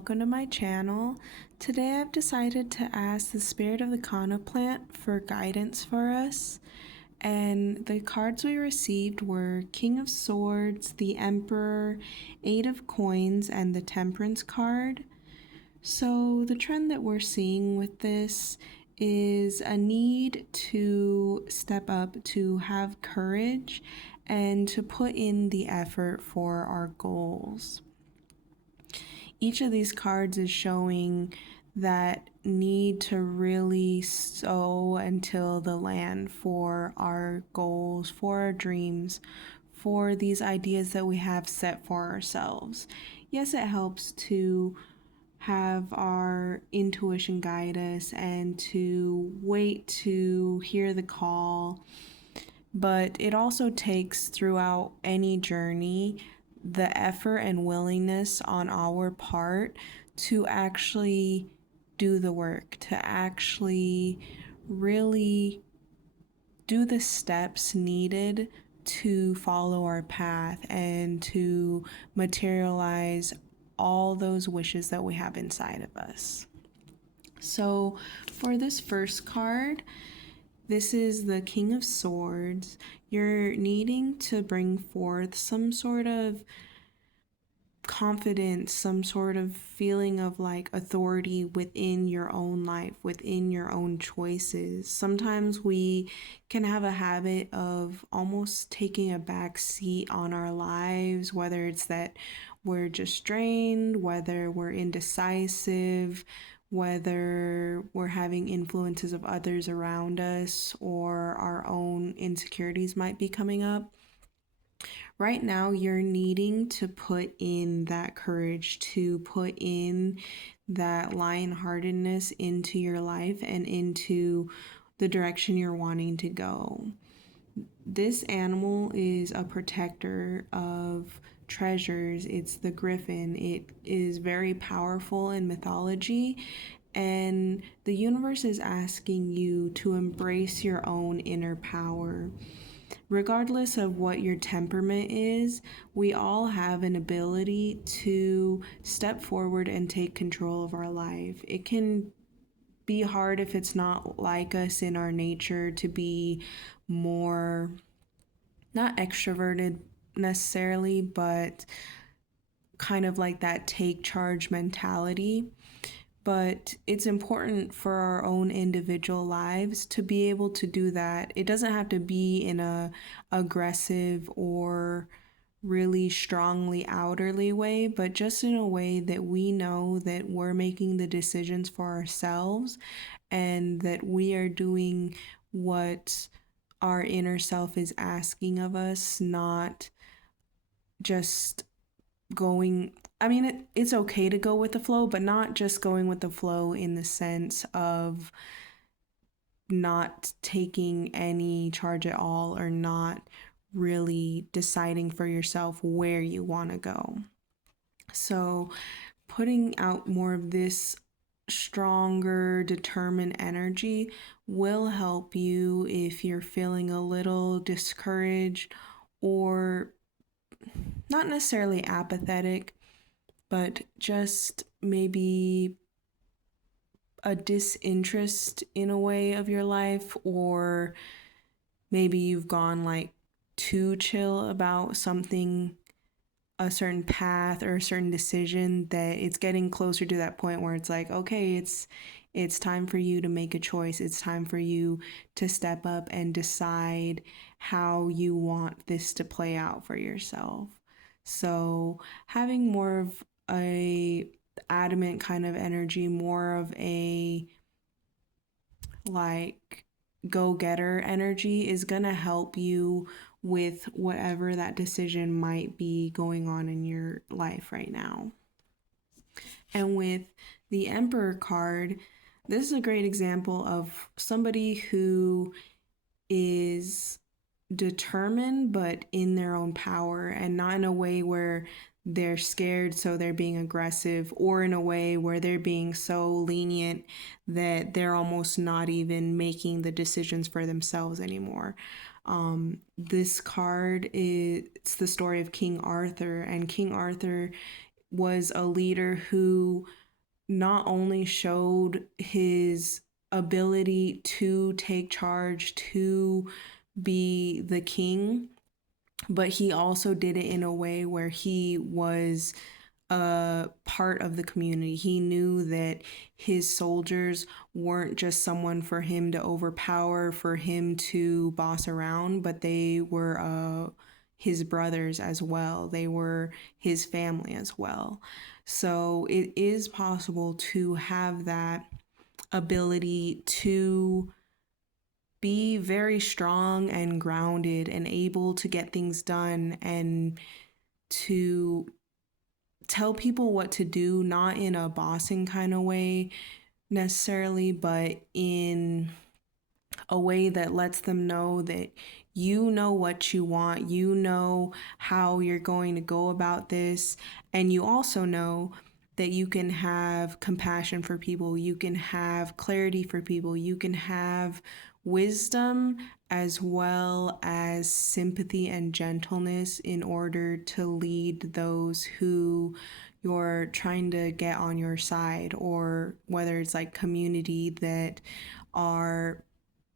welcome to my channel. Today I've decided to ask the spirit of the Kanna plant for guidance for us. And the cards we received were King of Swords, the Emperor, Eight of Coins, and the Temperance card. So the trend that we're seeing with this is a need to step up, to have courage, and to put in the effort for our goals. Each of these cards is showing that need to really sow and till the land for our goals, for our dreams, for these ideas that we have set for ourselves. Yes, it helps to have our intuition guide us and to wait to hear the call, but it also takes throughout any journey the effort and willingness on our part to actually do the work, to actually really do the steps needed to follow our path and to materialize all those wishes that we have inside of us. So for this first card, this is the King of Swords. You're needing to bring forth some sort of confidence, some sort of feeling of like authority within your own life, within your own choices. Sometimes we can have a habit of almost taking a back seat on our lives, whether it's that we're just drained, whether we're indecisive, whether we're having influences of others around us, or our own insecurities might be coming up. Right now, you're needing to put in that courage, to put in that lion-heartedness into your life and into the direction you're wanting to go. This animal is a protector of treasures. It's the Griffin. It is very powerful in mythology, and the universe is asking you to embrace your own inner power. Regardless of what your temperament is, we all have an ability to step forward and take control of our life. It can be hard if it's not like us in our nature to be more, not extroverted necessarily, but kind of like that take charge mentality. But it's important for our own individual lives to be able to do that. It doesn't have to be in a aggressive or really strongly outerly way, but just in a way that we know that we're making the decisions for ourselves and that we are doing what our inner self is asking of us, not just going, it's okay to go with the flow, but not just going with the flow in the sense of not taking any charge at all or not really deciding for yourself where you want to go. So putting out more of this stronger, determined energy will help you if you're feeling a little discouraged or not necessarily apathetic, but just maybe a disinterest in a way of your life, or maybe you've gone like too chill about something, a certain path or a certain decision, that it's getting closer to that point where it's like, okay, it's time for you to make a choice. It's time for you to step up and decide how you want this to play out for yourself. So having more of a adamant kind of energy, more of a like go-getter energy is gonna help you with whatever that decision might be going on in your life right now. And with the Emperor card, this is a great example of somebody who is determined but in their own power, and not in a way where they're scared so they're being aggressive, or in a way where they're being so lenient that they're almost not even making the decisions for themselves anymore. This card is, it's the story of King Arthur, and King Arthur was a leader who not only showed his ability to take charge, to be the king, but he also did it in a way where he was a part of the community. He knew that his soldiers weren't just someone for him to overpower, for him to boss around, but they were his brothers as well. They were his family as well. So it is possible to have that ability to be very strong and grounded and able to get things done and to tell people what to do, not in a bossing kind of way necessarily, but in a way that lets them know that you know what you want, you know how you're going to go about this, and you also know that you can have compassion for people, you can have clarity for people, you can have wisdom as well as sympathy and gentleness in order to lead those who you're trying to get on your side, or whether it's like community that are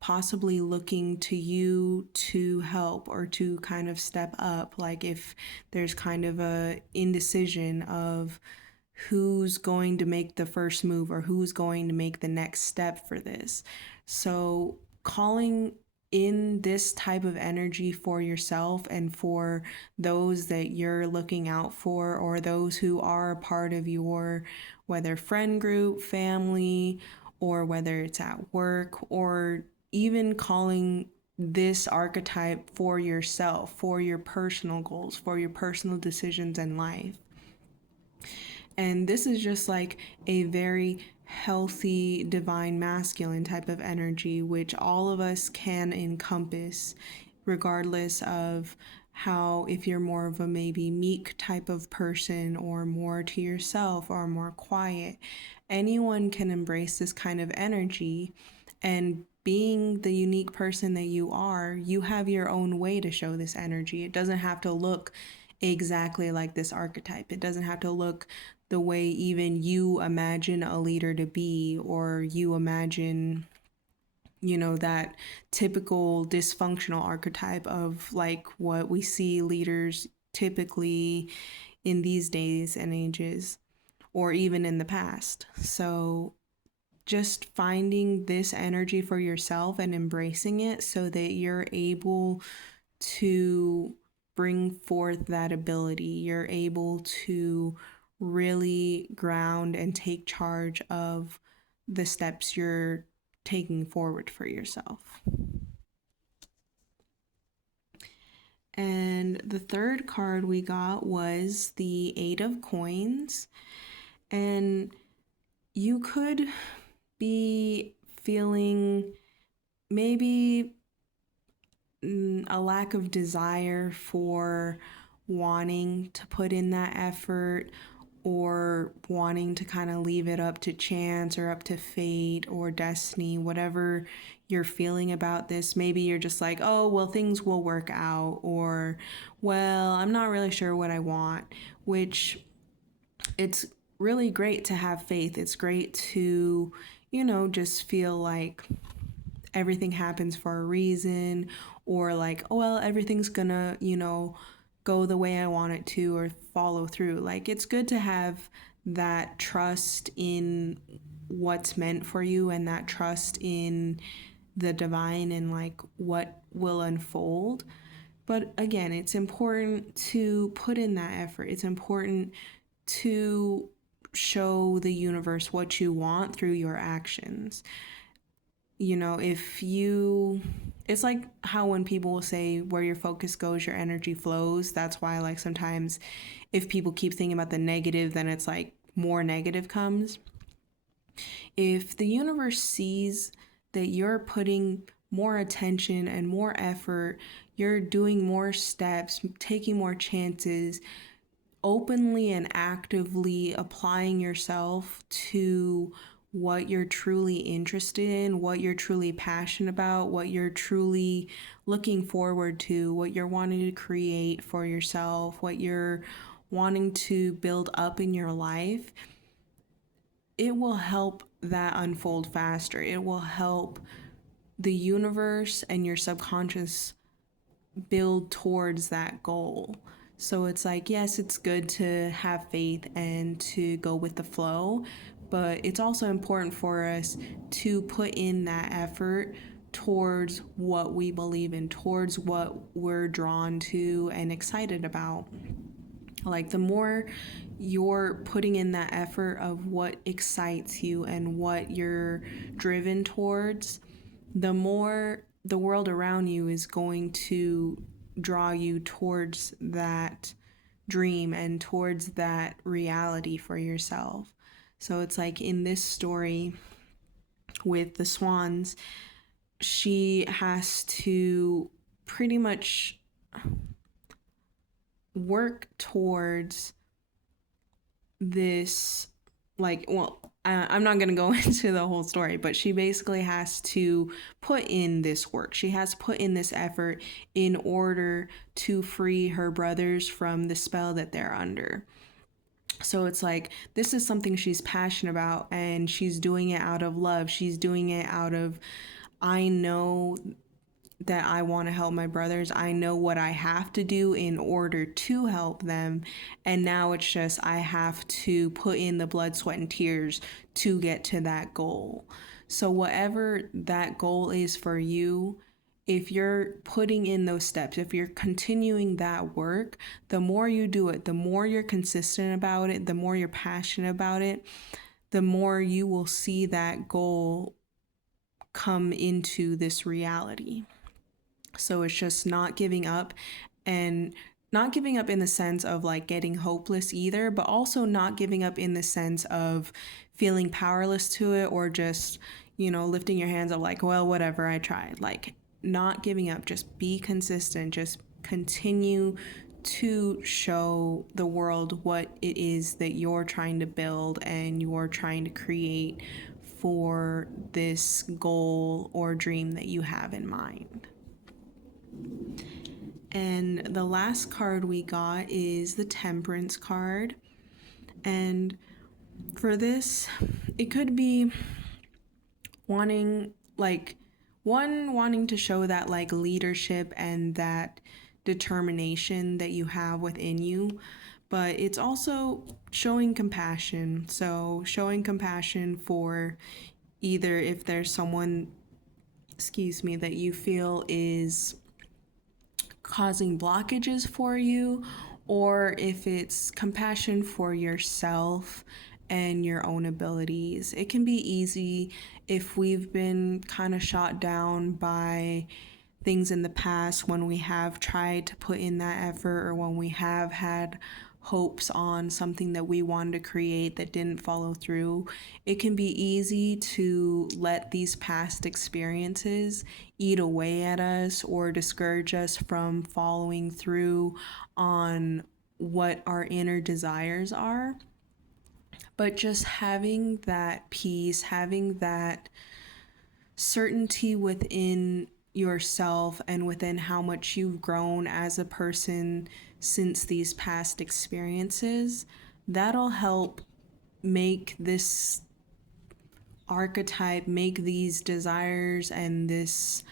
possibly looking to you to help or to kind of step up, like if there's kind of a indecision of who's going to make the first move or who's going to make the next step for this. So calling in this type of energy for yourself and for those that you're looking out for, or those who are a part of your, whether friend group, family, or whether it's at work, or even calling this archetype for yourself, for your personal goals, for your personal decisions in life. And this is just like a very healthy divine masculine type of energy, which all of us can encompass, regardless of how, if you're more of a maybe meek type of person or more to yourself or more quiet, anyone can embrace this kind of energy. And being the unique person that you have your own way to show this energy. It doesn't have to look exactly like this archetype. It doesn't have to look the way even you imagine a leader to be, or you imagine, that typical dysfunctional archetype of like what we see leaders typically in these days and ages, or even in the past. So just finding this energy for yourself and embracing it so that you're able to bring forth that ability. You're able to really ground and take charge of the steps you're taking forward for yourself. And the third card we got was the Eight of Coins. And you could be feeling maybe a lack of desire for wanting to put in that effort, or wanting to kind of leave it up to chance or up to fate or destiny, whatever you're feeling about this. Maybe you're just like, oh, well, things will work out, or, well, I'm not really sure what I want, which it's really great to have faith. It's great to, just feel like everything happens for a reason, or like, oh, well, everything's gonna, go the way I want it to, or follow through. Like, it's good to have that trust in what's meant for you, and that trust in the divine and like what will unfold. But again, it's important to put in that effort. It's important to show the universe what you want through your actions. It's like how when people will say where your focus goes, your energy flows. That's why, like, sometimes if people keep thinking about the negative, then it's like more negative comes. If the universe sees that you're putting more attention and more effort, you're doing more steps, taking more chances, openly and actively applying yourself to what you're truly interested in, what you're truly passionate about, what you're truly looking forward to, what you're wanting to create for yourself, what you're wanting to build up in your life, it will help that unfold faster. It will help the universe and your subconscious build towards that goal. So it's like, yes, it's good to have faith and to go with the flow, but it's also important for us to put in that effort towards what we believe in, towards what we're drawn to and excited about. Like, the more you're putting in that effort of what excites you and what you're driven towards, the more the world around you is going to draw you towards that dream and towards that reality for yourself. So it's like in this story with the Swans, she has to pretty much work towards this, like, well, I'm not going to go into the whole story, but she basically has to put in this work. She has to put in this effort in order to free her brothers from the spell that they're under. So it's like, this is something she's passionate about, and she's doing it out of love. She's doing it out of, I know that I want to help my brothers. I know what I have to do in order to help them. And now it's just, I have to put in the blood, sweat, and tears to get to that goal. So whatever that goal is for you, if you're putting in those steps, if you're continuing that work, the more you do it, the more you're consistent about it, the more you're passionate about it, the more you will see that goal come into this reality. So it's just not giving up, and not giving up in the sense of like getting hopeless either, but also not giving up in the sense of feeling powerless to it, or just, lifting your hands up like, well, whatever, I tried. Like, not giving up, just be consistent, just continue to show the world what it is that you're trying to build and you're trying to create for this goal or dream that you have in mind. And the last card we got is the Temperance card. And for this, it could be wanting to show that like leadership and that determination that you have within you, but it's also showing compassion. So showing compassion for either if there's someone, that you feel is causing blockages for you, or if it's compassion for yourself and your own abilities. It can be easy if we've been kind of shot down by things in the past when we have tried to put in that effort, or when we have had hopes on something that we wanted to create that didn't follow through. It can be easy to let these past experiences eat away at us or discourage us from following through on what our inner desires are. But just having that peace, having that certainty within yourself and within how much you've grown as a person since these past experiences, that'll help make this archetype, make these desires and this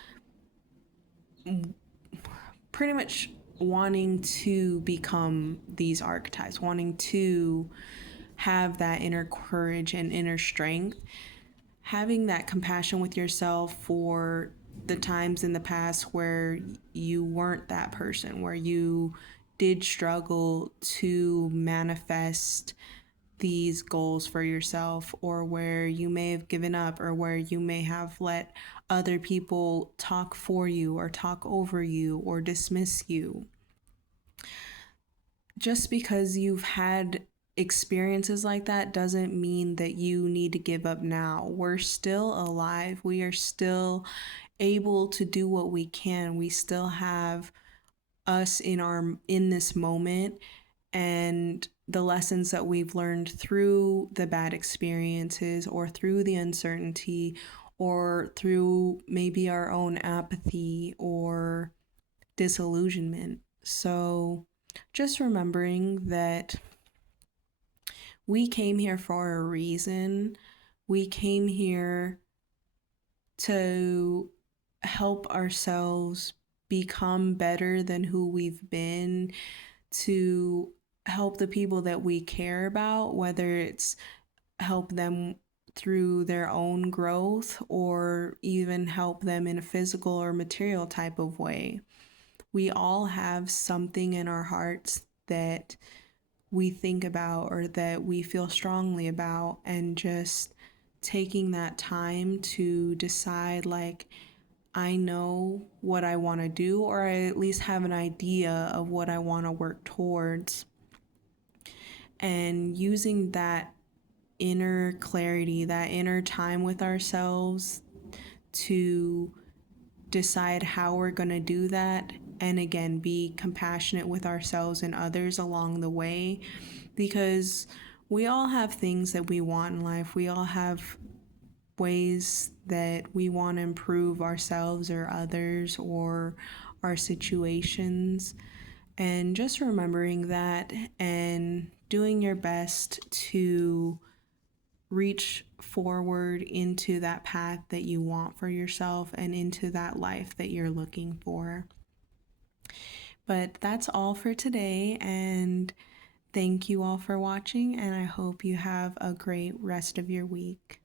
pretty much wanting to become these archetypes, wanting to have that inner courage and inner strength, having that compassion with yourself for the times in the past where you weren't that person, where you did struggle to manifest these goals for yourself, or where you may have given up, or where you may have let other people talk for you or talk over you or dismiss you. Just because you've had experiences like that doesn't mean that you need to give up now. We're still alive. We are still able to do what we can. We still have us in this moment, and the lessons that we've learned through the bad experiences, or through the uncertainty, or through maybe our own apathy or disillusionment. So just remembering that we came here for a reason. We came here to help ourselves become better than who we've been, to help the people that we care about, whether it's help them through their own growth or even help them in a physical or material type of way. We all have something in our hearts that we think about or that we feel strongly about, and just taking that time to decide, like, I know what I want to do, or I at least have an idea of what I want to work towards, and using that inner clarity, that inner time with ourselves to decide how we're going to do that. And again, be compassionate with ourselves and others along the way, because we all have things that we want in life. We all have ways that we want to improve ourselves or others or our situations. And just remembering that and doing your best to reach forward into that path that you want for yourself and into that life that you're looking for. But that's all for today, and thank you all for watching, and I hope you have a great rest of your week.